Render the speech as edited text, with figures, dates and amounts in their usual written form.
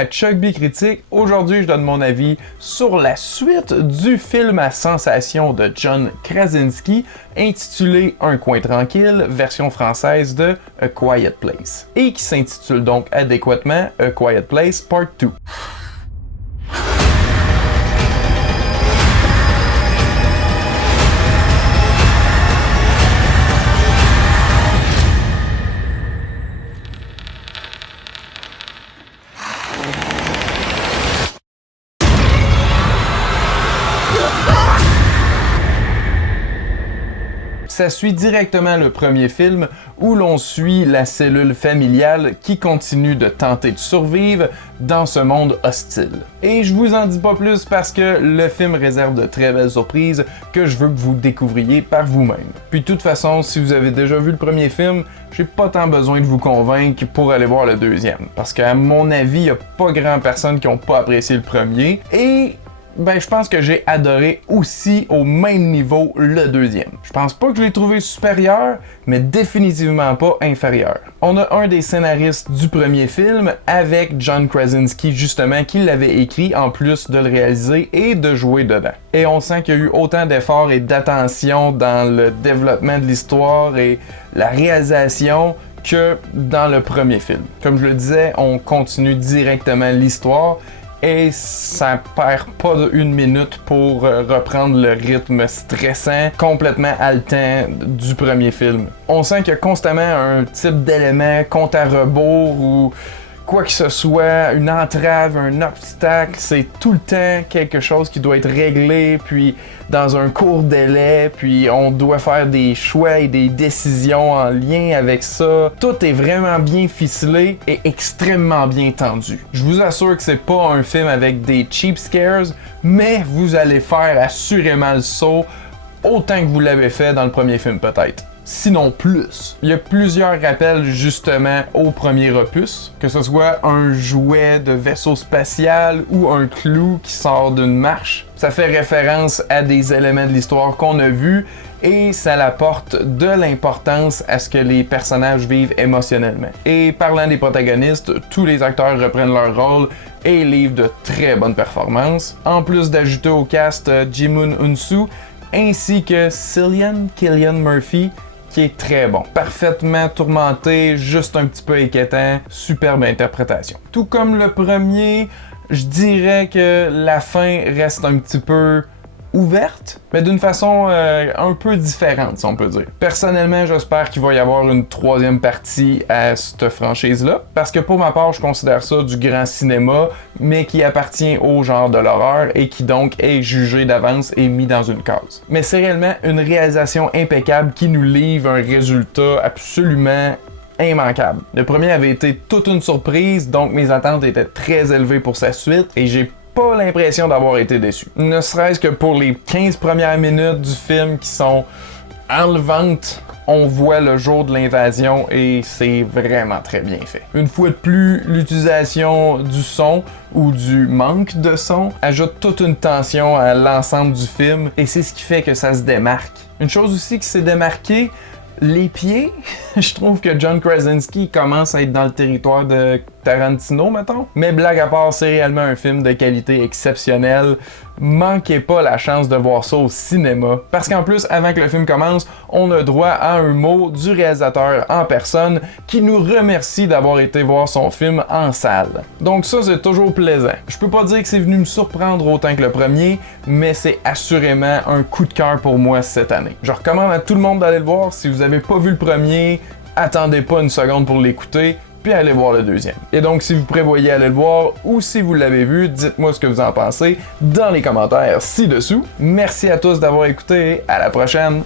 à Chuck B Critique. Aujourd'hui, je donne mon avis sur la suite du film à sensation de John Krasinski intitulé Un coin tranquille, version française de A Quiet Place, et qui s'intitule donc adéquatement A Quiet Place Part 2. Ça suit directement le premier film où l'on suit la cellule familiale qui continue de tenter de survivre dans ce monde hostile. Et je vous en dis pas plus parce que le film réserve de très belles surprises que je veux que vous découvriez par vous-même. Puis de toute façon, si vous avez déjà vu le premier film, j'ai pas tant besoin de vous convaincre pour aller voir le deuxième. Parce qu'à mon avis, il y a pas grand personne qui ont pas apprécié le premier. Et je pense que j'ai adoré aussi au même niveau le deuxième. Je pense pas que je l'ai trouvé supérieur, mais définitivement pas inférieur. On a un des scénaristes du premier film avec John Krasinski justement qui l'avait écrit en plus de le réaliser et de jouer dedans. Et on sent qu'il y a eu autant d'efforts et d'attention dans le développement de l'histoire et la réalisation que dans le premier film. Comme je le disais, on continue directement l'histoire et ça perd pas une minute pour reprendre le rythme stressant, complètement haletant du premier film. On sent qu'il y a constamment un type d'élément compte à rebours ou quoi que ce soit, une entrave, un obstacle, c'est tout le temps quelque chose qui doit être réglé, puis dans un court délai, puis on doit faire des choix et des décisions en lien avec ça. Tout est vraiment bien ficelé et extrêmement bien tendu. Je vous assure que c'est pas un film avec des cheap scares, mais vous allez faire assurément le saut autant que vous l'avez fait dans le premier film peut-être. Sinon plus. Il y a plusieurs rappels justement au premier opus, que ce soit un jouet de vaisseau spatial ou un clou qui sort d'une marche. Ça fait référence à des éléments de l'histoire qu'on a vus et ça apporte de l'importance à ce que les personnages vivent émotionnellement. Et parlant des protagonistes, tous les acteurs reprennent leur rôle et livrent de très bonnes performances. En plus d'ajouter au cast Jimun Unsu ainsi que Cillian Murphy, qui est très bon. Parfaitement tourmenté, juste un petit peu inquiétant, superbe interprétation. Tout comme le premier, je dirais que la fin reste un petit peu ouverte, mais d'une façon un peu différente, si on peut dire. Personnellement, j'espère qu'il va y avoir une troisième partie à cette franchise-là, parce que pour ma part, je considère ça du grand cinéma, mais qui appartient au genre de l'horreur et qui donc est jugé d'avance et mis dans une case. Mais c'est réellement une réalisation impeccable qui nous livre un résultat absolument immanquable. Le premier avait été toute une surprise, donc mes attentes étaient très élevées pour sa suite, et j'ai pas l'impression d'avoir été déçu. Ne serait-ce que pour les 15 premières minutes du film qui sont enlevantes, on voit le jour de l'invasion et c'est vraiment très bien fait. Une fois de plus, l'utilisation du son ou du manque de son ajoute toute une tension à l'ensemble du film et c'est ce qui fait que ça se démarque. Une chose aussi qui s'est démarquée, les pieds, je trouve que John Krasinski commence à être dans le territoire de Tarantino, mettons. Mais blague à part, c'est réellement un film de qualité exceptionnelle. Manquez pas la chance de voir ça au cinéma. Parce qu'en plus, avant que le film commence, on a droit à un mot du réalisateur en personne qui nous remercie d'avoir été voir son film en salle. Donc ça, c'est toujours plaisant. Je peux pas dire que c'est venu me surprendre autant que le premier, mais c'est assurément un coup de cœur pour moi cette année. Je recommande à tout le monde d'aller le voir. Si vous avez pas vu le premier, attendez pas une seconde pour l'écouter, puis allez voir le deuxième. Et donc, si vous prévoyez aller le voir ou si vous l'avez vu, dites-moi ce que vous en pensez dans les commentaires ci-dessous. Merci à tous d'avoir écouté, à la prochaine!